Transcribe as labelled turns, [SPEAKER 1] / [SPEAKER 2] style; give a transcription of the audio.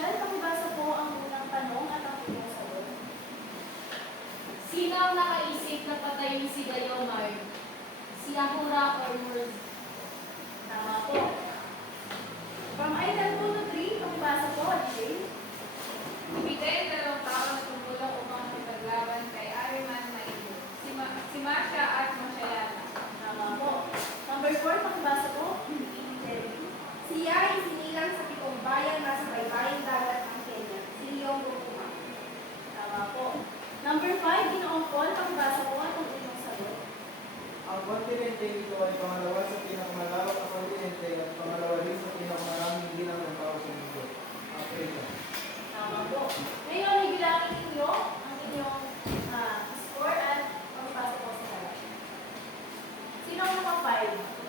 [SPEAKER 1] Michelle, pakibasa po ang unang tanong at ang unang sagot.
[SPEAKER 2] Sino ang nakaisip na patayin si Dayomar? Si Ahura or Murz?
[SPEAKER 1] Tama po. From
[SPEAKER 3] ito ay pangalawa sa pinakamalawak na kontinente at pangalawa rin sa pinakamaraming bilang ng tao sa mundo, Africa.
[SPEAKER 1] Tama po. Ngayon, nagilangin ninyo ang inyong uh, score at pagpasok ko sa harap. Sino ang nakapile?